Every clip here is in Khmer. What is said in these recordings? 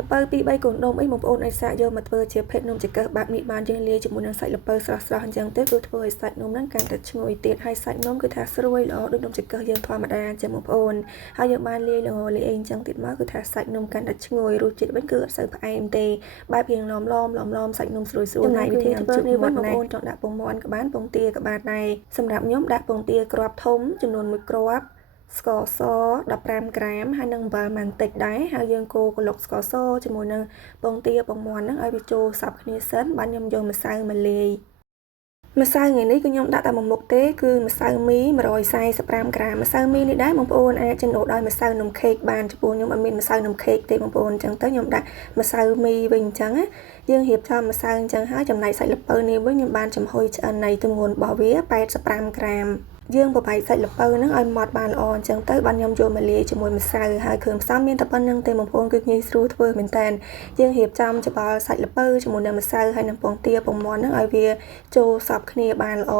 លពៅពី3កូនដុំអីបងប្អូនអាចសាកយកមកធ្វើជាភេទនំចង្កឹះបែបនេះបានយើងលាយជាមួយនឹងសាច់លពៅស្រស់ៗអញ្ចឹងទៅគឺធ្វើឲ្យសាច់នំហ្នឹងកាន់តែឈ្ងុយទៀតហើយសាច់នំគឺថាស្រួយល្អដូចនំចង្កឹះយើងធម្មតាអញ្ចឹងបងប្អូនហើយយើងបានលាយល្ងលាយអីអញ្ចឹងទៀតមកគឺថាសាច់នំកាន់តែឈ្ងុយរសជាតិវិញគឺអត់សូវផ្អែមទេបែបរៀងឡំសាច់នំស្រួយចំណែកវិធីធ្វើនេះវិញបងប្អូនចង់ដាក់ពងមាន់ក៏បានពងទាក៏បានដែរសម្រាប់ខ្ញុំដាក់ពងទាគ្រាប់ធំចំនួន1គ្រាប់ស្ករស15ក្រាមហើយនឹងអំបិលបន្តិចដែរហើយយើងកូរក្លុកស្ករសជាមួយនឹងពងទាពងមាន់ហ្នឹងឲ្យវាចូលសព្វគ្នាសិនបានខ្ញុំយកម្សៅមកលាយម្សៅថ្ងៃនេះគឺខ្ញុំដាក់តែមួយមុខទេគឺម្សៅមី145ក្រាមម្សៅមីនេះដែរបងប្អូនអាចចិនដូរដោយម្សៅនំខេកបានចំពោះខ្ញុំអត់មានម្សៅនំខេកទេបងប្អូនអញ្ចឹងទៅខ្ញុំដាក់ម្សៅមីវិញអញ្ចឹងណាយើងរៀបចំម្សៅអញ្ចឹងហើយចំណែកសាច់ល្ពៅនេះវិញខ្ញុំបានចំហុយឆ្អិននៃទម្ងន់របស់វា85ក្រាមយើងបបែកសាច់ល្ពៅហ្នឹងឲ្យម៉ត់បានល្អអញ្ចឹងទៅបានខ្ញុំយកមកលាយជាមួយម្សៅហើយគ្រឿងផ្សំមានតែប៉ុណ្្នឹងទេបងប្អូនគឺងាយស្រួលធ្វើមែនតើយើងរៀបចំច្បល់សាច់ល្ពៅជាមួយនឹងម្សៅហើយនឹងពងទាពងមាន់ហ្នឹងឲ្យវាចូលសព្វគ្នាបានល្អ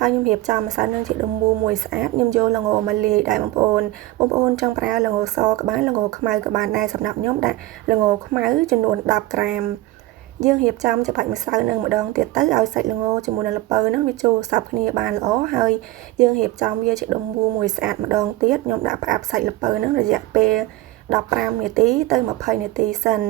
ហើយខ្ញុំរៀបចំម្សៅនឹងជាដុំមូលមួយស្អាតខ្ញុំយកល្ងមកលាយដែរបងប្អូនចង់ប្រើល្ងសក៏បានល្ងខ្មៅក៏បានដែរសម្រាប់ខ្ញុំដាក់ល្ងខ្មៅចំនួន10ក្រាមយើងរៀបចំច្របាច់ម្សៅនឹងម្ដងទៀតទៅឲ្យសាច់ល្ងជាមួយនឹងល្ពៅហ្នឹងវាចូលសព្វគ្នាបានល្អហើយយើងរៀបចំវាជាដុំមូលមួយស្អាតម្ដងទៀតខ្ញុំដាក់ផ្អាប់សាច់ល្ពៅហ្នឹងរយៈពេល15នាទីទៅ20នាទីសិន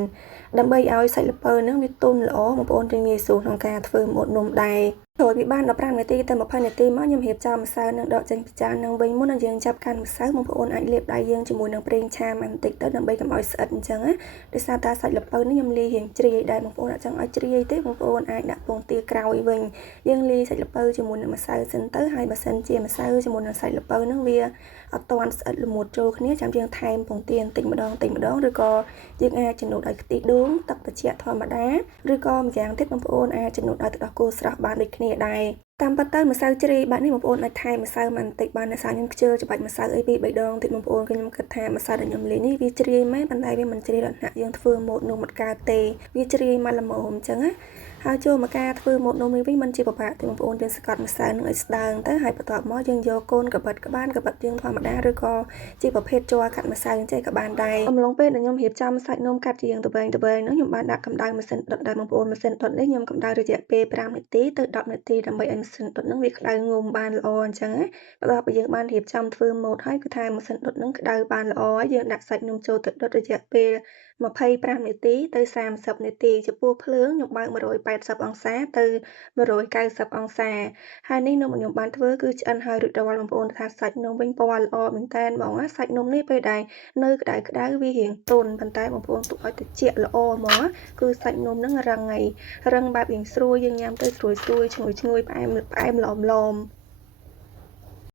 ដើម្បីឲ្យសាច់ល្ពៅហ្នឹងវាទន់ល្អបងប្អូនជួយងាយស្រួលក្នុងការធ្វើម៉ូតនំដែររួចវាបាន15នាទីទៅ20នាទីមកខ្ញុំរៀបចំម្សៅនឹងដកចេញពីចាននឹងវិញមុននឹងយើងចាប់កាន់ម្សៅបងប្អូនអាចលាបដៃយើងជាមួយនឹងប្រេងឆាបន្តិចទៅដើម្បីកុំឲ្យស្អិតអញ្ចឹងណាដោយសារតែសាច់ល្ពៅនេះខ្ញុំលាយរៀងជ្រាយដែរបងប្អូនអត់ចង់ឲ្យជ្រាយទេបងប្អូនអាចដាក់ពងទាក្រោយវិញយើងលាយសាច់ល្ពៅជាមួយនឹងម្សៅសិនទៅហើយបើសិនជាម្សៅជាមួយនឹងសាច់ល្ពៅនឹងវាអត់ទាន់ស្អិតល្មួតចូលគ្នាចាំយើងថែមពងទាបន្តិចម្ដងឬក៏យើងអាចចំនួនឲ្យខ្ទិះដូងទឹកត្រជាក់ធម្មតាឬក៏ម្យ៉ាងទៀតបងប្អូនអាចចំនួនឲ្យទឹកដោះគោស្រស់បានដូចគ្នាដែរតាមពិតទៅម្សៅជ្រៃបែបនេះបងប្អូនអាចថែមម្សៅបន្តិចបានដោយសារខ្ញុំខ្ជិលច្របាច់ម្សៅអីពី3ដងទៀតបងប្អូនខ្ញុំគិតថាម្សៅដែលខ្ញុំលាយនេះវាជ្រាយមែនប៉ុន្តែវាមិនជ្រាយលក្ខណៈយើងធ្វើម៉ូតនំមិនកើតទេវាជ្រាយមកល្មមអញ្ចឹងណាហើយចូលមកការធ្វើម៉ូតនំនេះវិញមិនជាពិបាកទេបងប្អូនយើងស្កត់ម្សៅនឹងឲ្យស្ដើងទៅហើយបន្ទាប់មកយើងយកកូនកបិតក្បានកបិតយើងធម្មតាឬក៏ជាប្រភេទជ័រកាត់ម្សៅអញ្ចឹងក៏បានដែរអំឡុងពេលដែលខ្ញុំរៀបចំសាច់នំកាត់ជាងទៅវែងនោះខ្ញុំបានដាក់កម្ដៅម៉ាស៊ីនដុតដែរបងប្អូនម៉ាស៊ីនដុតនេះខ្ញុំកម្ដៅរយៈពេល5នាទីទៅ10នាទីដើម្បីឲ្យម៉ាស៊ីនដុតនឹងវាក្ដៅងុំបានល្អអញ្ចឹងណាបន្ទាប់ពីយើងបានរៀបចំធ្វើម៉ូតហើយគឺថាម៉ាស៊ីនដុតនឹងក្ដៅបានល្អហើយយើងដាក់សាច់នំចូលទៅដុតរយៈពេល25នាទីទៅ30នាទីចំពោះភ្លើងខ្ញុំបើក180អង្សាទៅ190អង្សាហើយនេះនំខ្ញុំបានធ្វើគឺឆ្អិនហើយរួចរាល់បងប្អូនថាសាច់នំវិញពណ៌ល្អមែនតើបងណាសាច់នំនេះពេលដែលនៅក្ដៅវារៀងទន់ប៉ុន្តែបងប្អូនទុកឲ្យត្រជាក់ល្អហ្មងគឺសាច់នំហ្នឹងរឹងហើយរឹងបែបរៀងស្រួយយើងញ៉ាំទៅស្រួយឈ្ងុយផ្អែមឡម